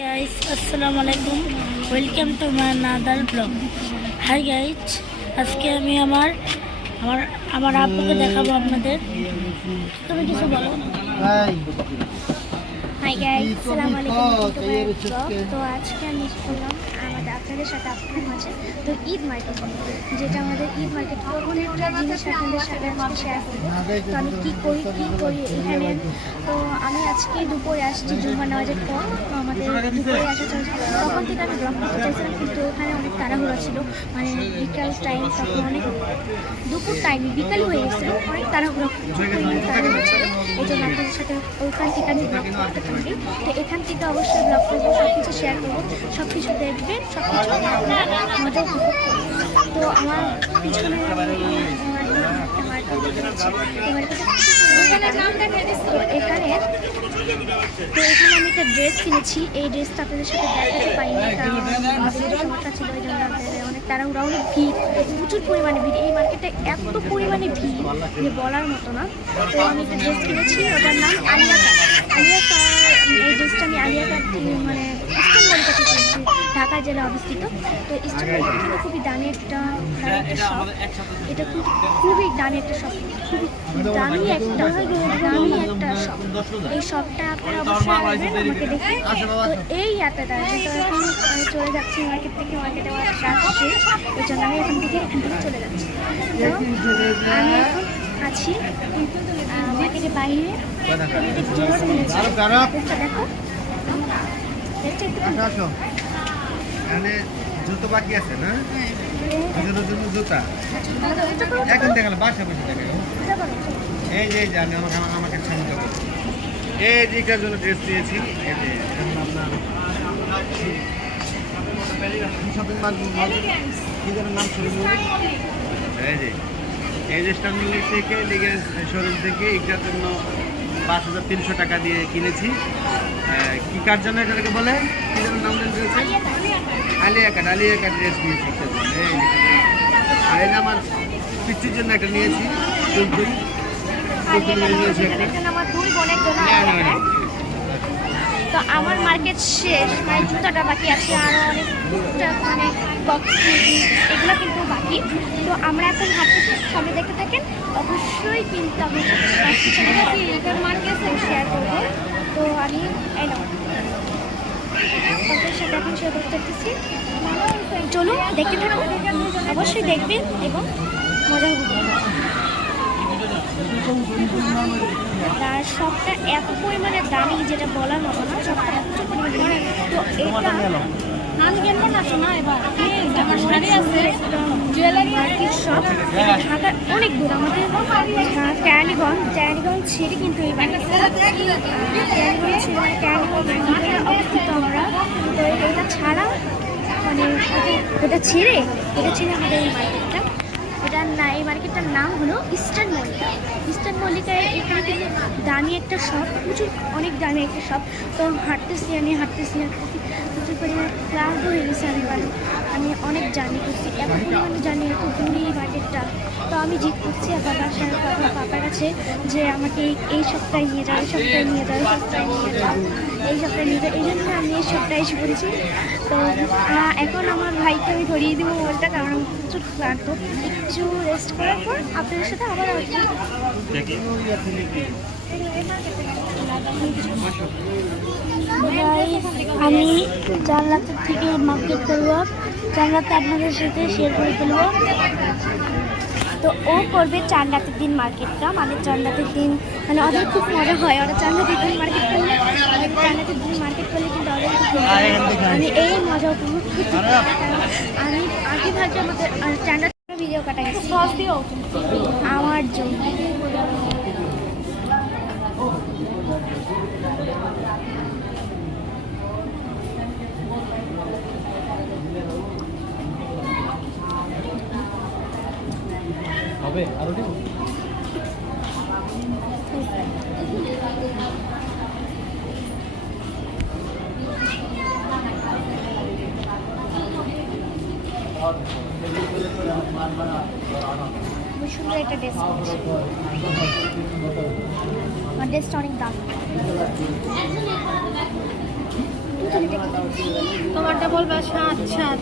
Guys আসসালামু আলাইকুম, welcome to my another blog. Hi guys, আজকে আমি আমার আমার আমার আব্বুকে দেখাবো আপনাদের। তুমি কিছু বলো। হাই গাইস, আসসালামু আলাইকুম। তো আজকে আমি করলাম আপনাদের সাথে আপনাদের মাঝে তো ঈদ মার্কেট, যেটা আমাদের ঈদ মার্কেট প্রত্যেকটা জিনিস আপনাদের সাথে আজকে শেয়ার করবো। তো আমি কী করি এখানে। তো আমি আজকে দুপুরে আসছি জুম্মা নামাজের পর। তো আমাদের দুপুরে আসা চলছে, তখন থেকে আমি ব্লগ করতে চাইছিলাম, কিন্তু ওখানে অনেক তাড়াহুড়া ছিল, মানে বিকাল টাইম, তখন অনেক দুপুর টাইমে বিকাল হয়ে গেছিলো, অনেক তাড়াহুড়া ছিল। এই জন্য আপনাদের সাথে ওইখান থেকে আমি ব্লগ করতে পারি। তো এখান থেকে অবশ্যই ব্লগ করবো, সব কিছু শেয়ার করবো, সব কিছু দেখবেন, সব কিছু আপনারা মজা উপভোগ করবেন। তো আমার পিছনে এখানে আমি একটা ড্রেস কিনেছি। এই ড্রেসটা আপনাদের সাথে দেখাতে পারিনি, কারণ সমস্যা ছিল, এই জন্য অনেক তাড়াহুড়া, অনেক ভিড়, প্রচুর পরিমাণে ভিড়। এই মার্কেটে এত পরিমাণে ভিড় যে বলার মতো না। তো আমি একটা ড্রেস কিনেছি, ওটার নাম আলিয়া কাট। এই ড্রেসটা আমি আলিয়া কাট মানে ইস্টার্ন মল্লিকা থেকে কিনেছি, ঢাকা জেলা অবস্থিত। তো ইস্টার্ন মল্লিকা কিন্তু খুবই দামি একটা শপ, এটা খুবই দামি একটা শপ, খুবই দামি একটা শপ। এই শপটা আপনারা অবশ্যই আসবেন আমাকে দেখে। তো এই ইয়াটাটা যেটা এখন আমি চলে যাচ্ছি মার্কেট থেকে, মার্কেটে আমার কাজ শেষ, এই জন্য আমি এখান থেকে চলে যাচ্ছি। তো আমি এখন আছি মার্কেটের বাইরে, দেখো জুতো বাকি আছে না, জুতা এখন দেখালাম বাসা বসে দেখে। এই যে জানি আমাকে সামনে যাবো, এই দিকটার জন্য ড্রেস নিয়েছি। এই যে এখন আপনার শপিং মল কি যেন নাম ছিল, এই যে স্টার্নিং থেকে লিগের শোরুম থেকে এটার জন্য 5,300 টাকা দিয়ে কিনেছি। কি কার জন্য এটাকে বলে, কি যেন নাম দিয়েছে, আলিয়া কাট ড্রেস নিয়েছি। আর এটা আমার পিচ্ছির জন্য একটা নিয়েছি, টুলটুল নিয়েছি একটা। তো আমার মার্কেট শেষ, মানে জুতাটা বাকি আছে, আরও অনেক মানে এগুলো কিন্তু বাকি। তো আমরা এখন হাঁটতেছি, সামনে দেখতে থাকেন, অবশ্যই কিন্তু আমি মার্কেট শেয়ার করবো। তো আমি আপনাদের সাথে এখন শেয়ার করতে চাইতেছি, চলুন দেখতে থাকুন, অবশ্যই দেখবেন এবং মজা উপভোগ করবেন। আর সবটা এত পরিমাণে দামি যেটা বলার মতো না, সবটা প্রচুর পরিমাণে। তো এটা আমি কেমন আসো না, এবার জুয়েলারি সব ঢাকার অনেক দূর, আমাদের ক্যানিগঞ্জ ছেড়ে কিন্তু এই ক্যানিগঞ্জ অবস্থিত আমরা। তো এটা ছাড়া মানে এটা ছেড়ে আমাদের এই মার্কেটটা, এই মার্কেটটার নাম হলো ইস্টার্ন মল্লিকা। এখানে কিন্তু দামি একটা শপ, প্রচুর অনেক দামি একটা শপ। তো হাঁটতেছি প্রচুর পরিমাণে ক্লান্ত হয়ে গেছে। আমি অনেক জার্নি করছি, এত পরিমাণে জার্নি, এত দূরে এই মার্কেটটা। তো আমি জিদ করছি পাপার কাছে যে আমাকে এই সপ্তাহে নিয়ে যাও, এই সপ্তাহে নিয়ে যাও, এই সপ্তাহে নিয়ে যাও। এই জন্য আমি এই সপ্তাহে এসে পড়েছি। তো এখন আমার ভাইকে আমি ধরিয়ে দিব মোবাইলটা, কারণ আমি প্রচুর ক্লান্ত। একটু রেস্ট করার পর আপনাদের সাথে আবার আমি জানলাতে থেকে মার্কেট করবো, জানলাতে আপনাদের সাথে শেয়ার করে ফেলবো। তো ও করবে চার রাতের দিন মার্কেটটা, মানে চার রাতের দিন মানে ওদের খুব মজা হয়। ওরা চার রাতের দিন মার্কেট করলে কিন্তু ওদের খুব আমি এই মজা উপভোগ করতে। আমি আগে ভাগে আমাদের চার রাতের ভিডিও কাটা গেছে আমার জন্য। হবে আরো দেব। সুন্দর একটা ড্রেস করছি, ড্রেসটা অনেক দাম। পুতুলিটা কি? তোমারটা বলবা 7,000।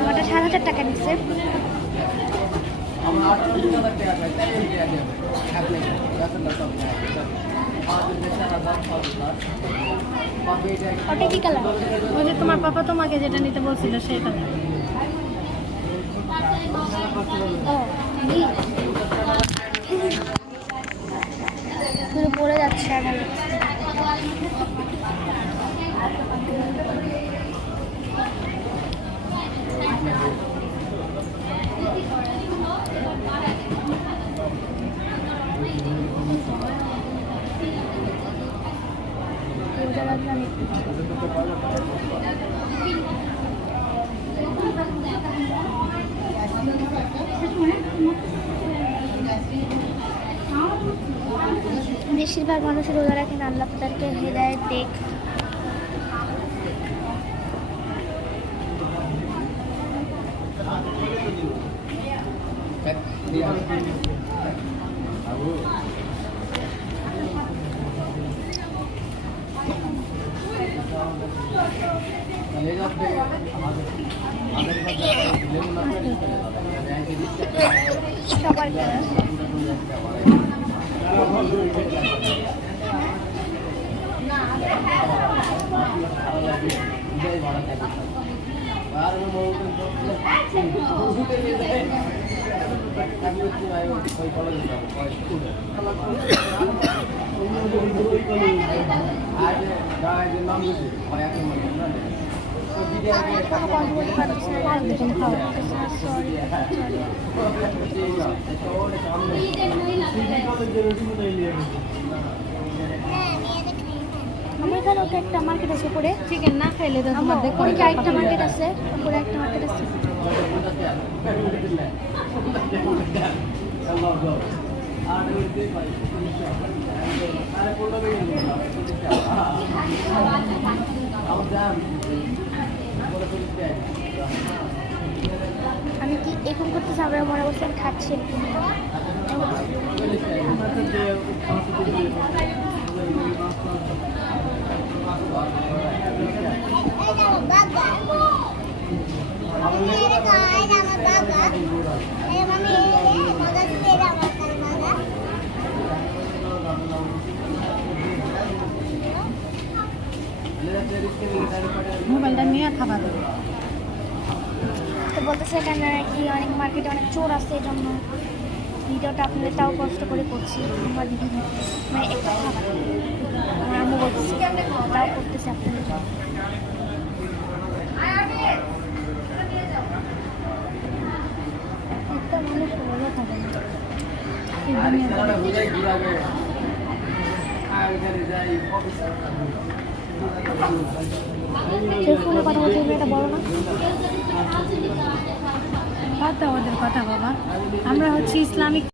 আমারটা 7,000 টাকা নিচ্ছে। ওটা কি কালার? ওই যে তোমার পাপা তোমাকে যেটা নিতে বলছিল সেটা। ও পুরো পড়ে যাচ্ছে আমার। বেশিরভাগ মানুষ রোজা রাখেন, আল্লাহ তাদেরকে হেদায়েত দেখ। সবার আমার এখানে ওটা একটা মার্কেট আছে উপরে। চিকেন না খাইলে তো তোমার দেখো উপরে কি আরেকটা মার্কেট আছে? উপরে একটা মার্কেট আছে। আমি কি এখন করতেছি? আমরা মনে করছি আমি খাচ্ছি। মোবাইলটা নিয়ে খাবার তো বলতেছে এখানে নাকি অনেক মার্কেটে অনেক চোর আছে, এই জন্য ভিডিওটা আপনাদের তাও কষ্ট করে করছি। আমার দিদি মানে একটা খাবার আমার আম্মু বলতেছি, তাও করতেছি আপনাদের জন্য। একটা মানুষ রোজা থাকে না। সেই ফোনে কথা বলতে গেলে এটা বলো না। কথা ওদের কথা বাবা, আমরা হচ্ছে ইসলামিক